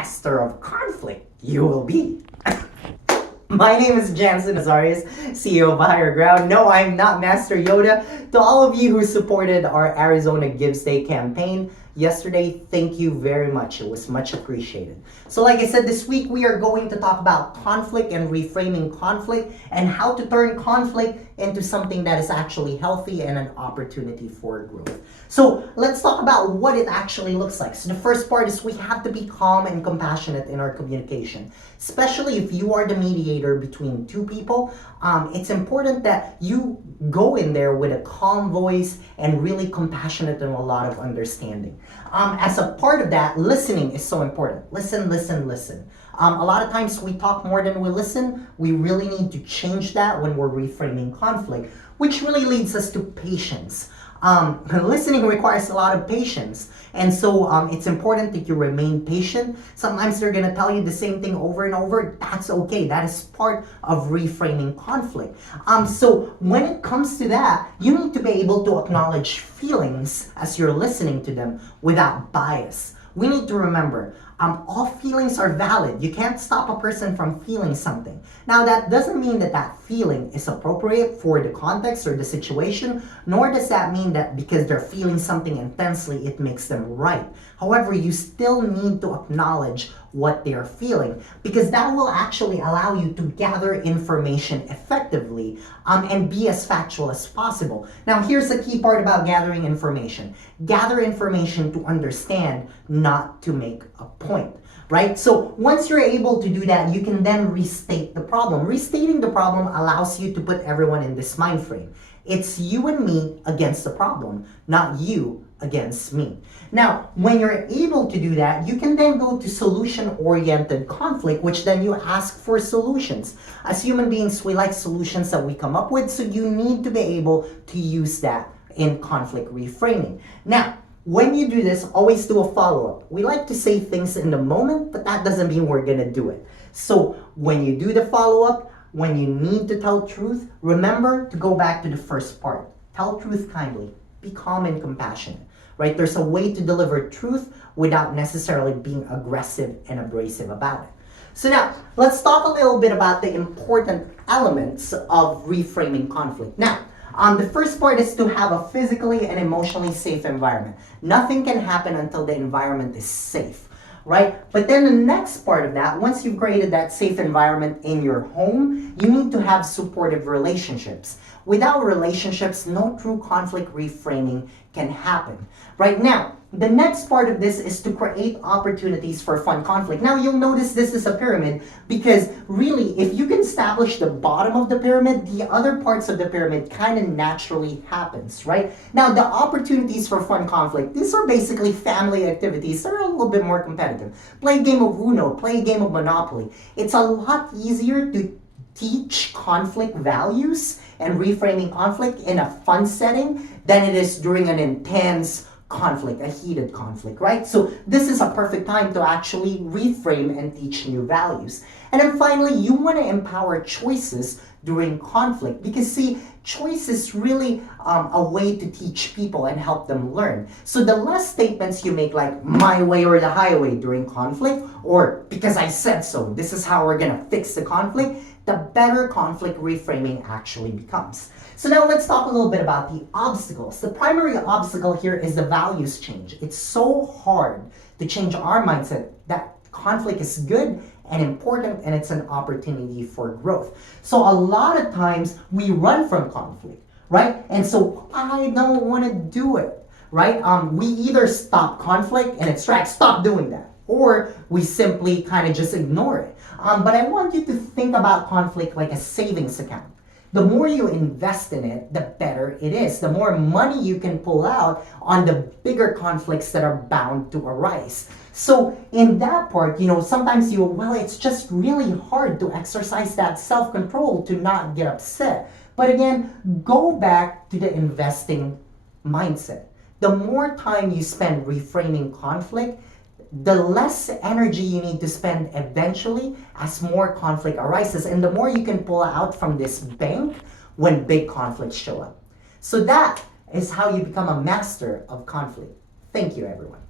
master of conflict you will be. My name is Jansen Azarias, CEO of Higher Ground. No, I'm not Master Yoda. To all of you who supported our Arizona Gives Day campaign yesterday, thank you very much. It was much appreciated. So like I said, this week we are going to talk about conflict and reframing conflict and how to turn conflict into something that is actually healthy and an opportunity for growth. So let's talk about what it actually looks like. So the first part is we have to be calm and compassionate in our communication, especially if you are the mediator between two people. It's important that you go in there with a calm voice and really compassionate and a lot of understanding. As a part of that, listening is so important. Listen, listen, listen. A lot of times we talk more than we listen. We really need to change that when we're reframing conflict, which really leads us to patience. Listening requires a lot of patience, and so it's important that you remain patient. Sometimes they're gonna tell you the same thing over and over. That's okay. That is part of reframing conflict. So when it comes to that, you need to be able to acknowledge feelings as you're listening to them without bias. We need to remember, all feelings are valid. You can't stop a person from feeling something. Now, that doesn't mean that that feeling is appropriate for the context or the situation, nor does that mean that because they're feeling something intensely, it makes them right. However, you still need to acknowledge what they're feeling, because that will actually allow you to gather information effectively and be as factual as possible. Now, here's the key part about gathering information. Gather information to understand, not to make a point, right? So once you're able to do that, you can then restate the problem. Restating the problem allows you to put everyone in this mind frame. It's you and me against the problem, not you against me. Now, when you're able to do that, you can then go to solution-oriented conflict, which then you ask for solutions. As human beings, we like solutions that we come up with, so you need to be able to use that in conflict reframing. Now, when you do this, always do a follow-up. We like to say things in the moment, but that doesn't mean we're gonna do it. So when you do the follow-up, when you need to tell truth, remember to go back to the first part. Tell truth kindly. Be calm and compassionate, right? There's a way to deliver truth without necessarily being aggressive and abrasive about it. So now, let's talk a little bit about the important elements of reframing conflict. Now, the first part is to have a physically and emotionally safe environment. Nothing can happen until the environment is safe, right? But then the next part of that, once you've created that safe environment in your home, you need to have supportive relationships. Without relationships, no true conflict reframing can happen. Right now, the next part of this is to create opportunities for fun conflict. Now, you'll notice this is a pyramid because really, if you can establish the bottom of the pyramid, the other parts of the pyramid kind of naturally happens, right? Now, the opportunities for fun conflict, these are basically family activities. They're a little bit more competitive. Play a game of Uno, play a game of Monopoly. It's a lot easier to teach conflict values and reframing conflict in a fun setting than it is during an intense conflict, a heated conflict, right? So this is a perfect time to actually reframe and teach new values. And then finally, you want to empower choices during conflict because see, choice is really a way to teach people and help them learn. So the less statements you make like my way or the highway during conflict, or because I said so, this is how we're gonna fix the conflict, the better conflict reframing actually becomes. So now let's talk a little bit about the obstacles. The primary obstacle here is the values change. It's so hard to change our mindset that conflict is good and important and it's an opportunity for growth. So a lot of times we run from conflict, right? And so I don't want to do it, right? We either stop conflict and it's right, stop doing that, or we simply kind of just ignore it. But I want you to think about conflict like a savings account. The more you invest in it, the better it is. The more money you can pull out on the bigger conflicts that are bound to arise. So in that part, sometimes it's just really hard to exercise that self-control to not get upset. But again, go back to the investing mindset. The more time you spend reframing conflict, the less energy you need to spend eventually as more conflict arises, and the more you can pull out from this bank when big conflicts show up. So that is how you become a master of conflict. Thank you, everyone.